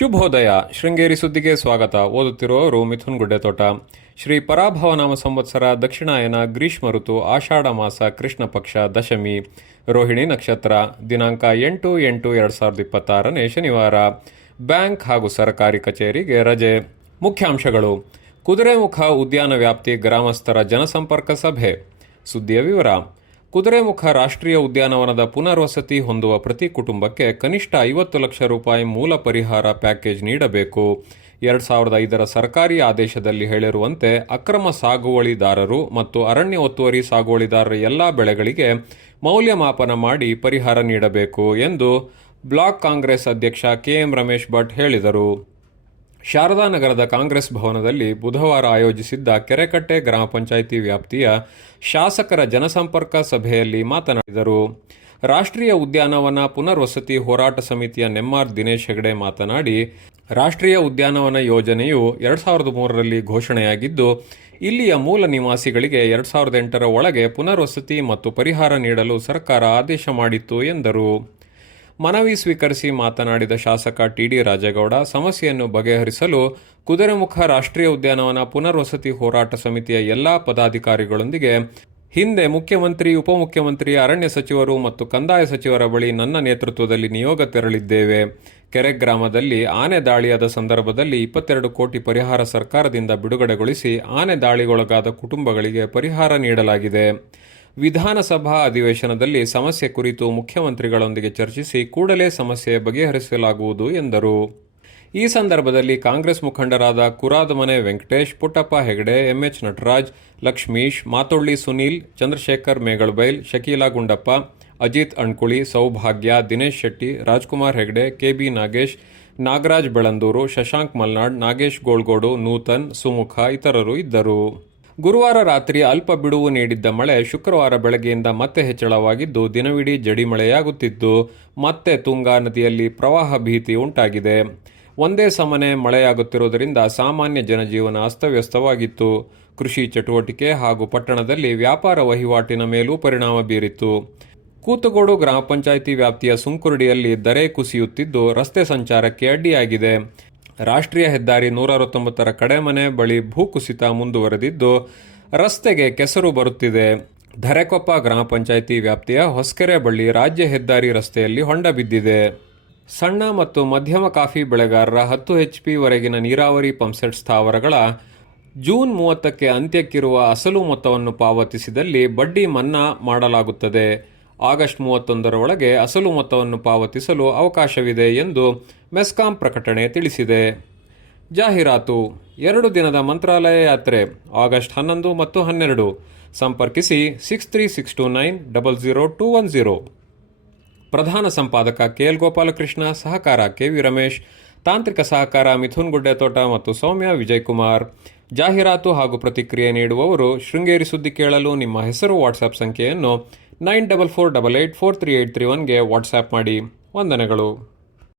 ಶುಭೋದಯ. ಶೃಂಗೇರಿ ಸುದ್ದಿಗೆ ಸ್ವಾಗತ. ಓದುತ್ತಿರುವವರು ಮಿಥುನ್ ಗುಡ್ಡೆತೋಟ. ಶ್ರೀ ಪರಾಭವನಾಮ ಸಂವತ್ಸರ ದಕ್ಷಿಣಾಯನ ಗ್ರೀಷ್ಮ ಋತು ಆಷಾಢ ಮಾಸ ಕೃಷ್ಣ ಪಕ್ಷ ದಶಮಿ ರೋಹಿಣಿ ನಕ್ಷತ್ರ ದಿನಾಂಕ 8/8/2026 ಶನಿವಾರ. ಬ್ಯಾಂಕ್ ಹಾಗೂ ಸರ್ಕಾರಿ ಕಚೇರಿಗೆ ರಜೆ. ಮುಖ್ಯಾಂಶಗಳು: ಕುದುರೆಮುಖ ಉದ್ಯಾನ ವ್ಯಾಪ್ತಿ ಗ್ರಾಮಸ್ಥರ ಜನಸಂಪರ್ಕ ಸಭೆ. ಸುದ್ದಿಯ ವಿವರ: ಕುದುರೆಮುಖ ರಾಷ್ಟ್ರೀಯ ಉದ್ಯಾನವನದ ಪುನರ್ವಸತಿ ಹೊಂದುವ ಪ್ರತಿ ಕುಟುಂಬಕ್ಕೆ ಕನಿಷ್ಠ 50 ಲಕ್ಷ ರೂಪಾಯಿ ಮೂಲ ಪರಿಹಾರ ಪ್ಯಾಕೇಜ್ ನೀಡಬೇಕು. 2005ರ ಸರ್ಕಾರಿ ಆದೇಶದಲ್ಲಿ ಹೇಳಿರುವಂತೆ ಅಕ್ರಮ ಸಾಗುವಳಿದಾರರು ಮತ್ತು ಅರಣ್ಯ ಒತ್ತುವರಿ ಸಾಗುವಳಿದಾರರ ಎಲ್ಲಾ ಬೆಳೆಗಳಿಗೆ ಮೌಲ್ಯಮಾಪನ ಮಾಡಿ ಪರಿಹಾರ ನೀಡಬೇಕು ಎಂದು ಬ್ಲಾಕ್ ಕಾಂಗ್ರೆಸ್ ಅಧ್ಯಕ್ಷ ಕೆಎಂ ರಮೇಶ್ ಭಟ್ ಹೇಳಿದರು. ಶಾರದಾನಗರದ ಕಾಂಗ್ರೆಸ್ ಭವನದಲ್ಲಿ ಬುಧವಾರ ಆಯೋಜಿಸಿದ್ದ ಕೆರೆಕಟ್ಟೆ ಗ್ರಾಮ ಪಂಚಾಯಿತಿ ವ್ಯಾಪ್ತಿಯ ಶಾಸಕರ ಜನಸಂಪರ್ಕ ಸಭೆಯಲ್ಲಿ ಮಾತನಾಡಿದರು. ರಾಷ್ಟ್ರೀಯ ಉದ್ಯಾನವನ ಪುನರ್ವಸತಿ ಹೋರಾಟ ಸಮಿತಿಯ ನೆಮ್ಮಾರ್ ದಿನೇಶ್ ಹೆಗಡೆ ಮಾತನಾಡಿ, ರಾಷ್ಟ್ರೀಯ ಉದ್ಯಾನವನ ಯೋಜನೆಯು 2003ರಲ್ಲಿ ಘೋಷಣೆಯಾಗಿದ್ದು, ಇಲ್ಲಿಯ ಮೂಲ ನಿವಾಸಿಗಳಿಗೆ 2008ರ ಒಳಗೆ ಪುನರ್ವಸತಿ ಮತ್ತು ಪರಿಹಾರ ನೀಡಲು ಸರ್ಕಾರ ಆದೇಶ ಮಾಡಿತ್ತು ಎಂದರು. ಮನವಿ ಸ್ವೀಕರಿಸಿ ಮಾತನಾಡಿದ ಶಾಸಕ ಟಿಡಿ ರಾಜೇಗೌಡ, ಸಮಸ್ಯೆಯನ್ನು ಬಗೆಹರಿಸಲು ಕುದುರೆಮುಖ ರಾಷ್ಟ್ರೀಯ ಉದ್ಯಾನವನ ಪುನರ್ವಸತಿ ಹೋರಾಟ ಸಮಿತಿಯ ಎಲ್ಲಾ ಪದಾಧಿಕಾರಿಗಳೊಂದಿಗೆ ಹಿಂದೆ ಮುಖ್ಯಮಂತ್ರಿ, ಉಪಮುಖ್ಯಮಂತ್ರಿ, ಅರಣ್ಯ ಸಚಿವರು ಮತ್ತು ಕಂದಾಯ ಸಚಿವರ ಬಳಿ ನನ್ನ ನೇತೃತ್ವದಲ್ಲಿ ನಿಯೋಗ ತೆರಳಿದ್ದೇವೆ. ಕೆರೆ ಗ್ರಾಮದಲ್ಲಿ ಆನೆ ದಾಳಿಯಾದ ಸಂದರ್ಭದಲ್ಲಿ 22 ಕೋಟಿ ಪರಿಹಾರ ಸರ್ಕಾರದಿಂದ ಬಿಡುಗಡೆಗೊಳಿಸಿ ಆನೆ ದಾಳಿಗೊಳಗಾದ ಕುಟುಂಬಗಳಿಗೆ ಪರಿಹಾರ ನೀಡಲಾಗಿದೆ. ವಿಧಾನಸಭಾ ಅಧಿವೇಶನದಲ್ಲಿ ಸಮಸ್ಯೆ ಕುರಿತು ಮುಖ್ಯಮಂತ್ರಿಗಳೊಂದಿಗೆ ಚರ್ಚಿಸಿ ಕೂಡಲೇ ಸಮಸ್ಯೆ ಬಗೆಹರಿಸಲಾಗುವುದು ಎಂದರು. ಈ ಸಂದರ್ಭದಲ್ಲಿ ಕಾಂಗ್ರೆಸ್ ಮುಖಂಡರಾದ ಕುರಾದಮನೆ ವೆಂಕಟೇಶ್, ಪುಟ್ಟಪ್ಪ ಹೆಗಡೆ, ಎಂಎಚ್ ನಟರಾಜ್, ಲಕ್ಷ್ಮೀಶ್, ಮಾತೊಳ್ಳಿ ಸುನೀಲ್, ಚಂದ್ರಶೇಖರ್ ಮೇಗಳಬೈಲ್, ಶಕೀಲಾ ಗುಂಡಪ್ಪ, ಅಜಿತ್ ಅಣ್ಕುಳಿ, ಸೌಭಾಗ್ಯ, ದಿನೇಶ್ ಶೆಟ್ಟಿ, ರಾಜ್ಕುಮಾರ್ ಹೆಗಡೆ, ಕೆಬಿ ನಾಗೇಶ್, ನಾಗರಾಜ್ ಬೆಳಂದೂರು, ಶಶಾಂಕ್ ಮಲ್ನಾಡ್, ನಾಗೇಶ್ ಗೋಳ್ಗೋಡು, ನೂತನ್, ಸುಮುಖ ಇತರರು ಇದ್ದರು. ಗುರುವಾರ ರಾತ್ರಿ ಅಲ್ಪ ಬಿಡುವು ನೀಡಿದ್ದ ಮಳೆ ಶುಕ್ರವಾರ ಬೆಳಗ್ಗೆಯಿಂದ ಮತ್ತೆ ಹೆಚ್ಚಳವಾಗಿದ್ದು, ದಿನವಿಡೀ ಜಡಿ ಮಳೆಯಾಗುತ್ತಿದ್ದು, ಮತ್ತೆ ತುಂಗಾ ನದಿಯಲ್ಲಿ ಪ್ರವಾಹ ಭೀತಿ ಉಂಟಾಗಿದೆ. ಒಂದೇ ಸಮನೆ ಮಳೆಯಾಗುತ್ತಿರುವುದರಿಂದ ಸಾಮಾನ್ಯ ಜನಜೀವನ ಅಸ್ತವ್ಯಸ್ತವಾಗಿತ್ತು. ಕೃಷಿ ಚಟುವಟಿಕೆ ಹಾಗೂ ಪಟ್ಟಣದಲ್ಲಿ ವ್ಯಾಪಾರ ವಹಿವಾಟಿನ ಮೇಲೂ ಪರಿಣಾಮ ಬೀರಿತು. ಕೂತಗೋಡು ಗ್ರಾಮ ಪಂಚಾಯಿತಿ ವ್ಯಾಪ್ತಿಯ ಸುಂಕುರುಡಿಯಲ್ಲಿ ದರೆ ಕುಸಿಯುತ್ತಿದ್ದು, ರಸ್ತೆ ಸಂಚಾರಕ್ಕೆ ಅಡ್ಡಿಯಾಗಿದೆ. ರಾಷ್ಟ್ರೀಯ ಹೆದ್ದಾರಿ 169ರ ಕಡೆಮನೆ ಬಳಿ ಭೂಕುಸಿತ ಮುಂದುವರೆದಿದ್ದು, ರಸ್ತೆಗೆ ಕೆಸರು ಬರುತ್ತಿದೆ. ಧರೆಕೊಪ್ಪ ಗ್ರಾಮ ಪಂಚಾಯಿತಿ ವ್ಯಾಪ್ತಿಯ ಹೊಸಕೆರೆ ಬಳಿ ರಾಜ್ಯ ಹೆದ್ದಾರಿ ರಸ್ತೆಯಲ್ಲಿ ಹೊಂಡ ಬಿದ್ದಿದೆ. ಸಣ್ಣ ಮತ್ತು ಮಧ್ಯಮ ಕಾಫಿ ಬೆಳೆಗಾರರ 10 HP ವರೆಗಿನ ನೀರಾವರಿ ಪಂಪ್ಸೆಟ್ ಸ್ಥಾವರಗಳ ಜೂನ್ 30ಕ್ಕೆ ಅಂತ್ಯಕ್ಕಿರುವ ಅಸಲು ಮೊತ್ತವನ್ನು ಪಾವತಿಸಿದಲ್ಲಿ ಬಡ್ಡಿ ಮನ್ನಾ ಮಾಡಲಾಗುತ್ತದೆ. ಆಗಸ್ಟ್ 31ರ ಒಳಗೆ ಅಸಲು ಮೊತ್ತವನ್ನು ಪಾವತಿಸಲು ಅವಕಾಶವಿದೆ ಎಂದು ಮೆಸ್ಕಾಂ ಪ್ರಕಟಣೆ ತಿಳಿಸಿದೆ. ಜಾಹೀರಾತು: 2 ದಿನದ ಮಂತ್ರಾಲಯ ಯಾತ್ರೆ ಆಗಸ್ಟ್ 11 ಮತ್ತು 12. ಸಂಪರ್ಕಿಸಿ 6362900210. ಪ್ರಧಾನ ಸಂಪಾದಕ ಕೆಎಲ್ ಗೋಪಾಲಕೃಷ್ಣ, ಸಹಕಾರ ಕೆವಿ ರಮೇಶ್, ತಾಂತ್ರಿಕ ಸಹಕಾರ ಮಿಥುನ್ ಗುಡ್ಡೆತೋಟ ಮತ್ತು ಸೌಮ್ಯ ವಿಜಯಕುಮಾರ್. ಜಾಹೀರಾತು ಹಾಗೂ ಪ್ರತಿಕ್ರಿಯೆ ನೀಡುವವರು ಶೃಂಗೇರಿ ಸುದ್ದಿ ಕೇಳಲು ನಿಮ್ಮ ಹೆಸರು ವಾಟ್ಸ್ಆಪ್ ಸಂಖ್ಯೆಯನ್ನು 9448843831ಗೆ ವಾಟ್ಸ್ಆಪ್ ಮಾಡಿ. ವಂದನೆಗಳು.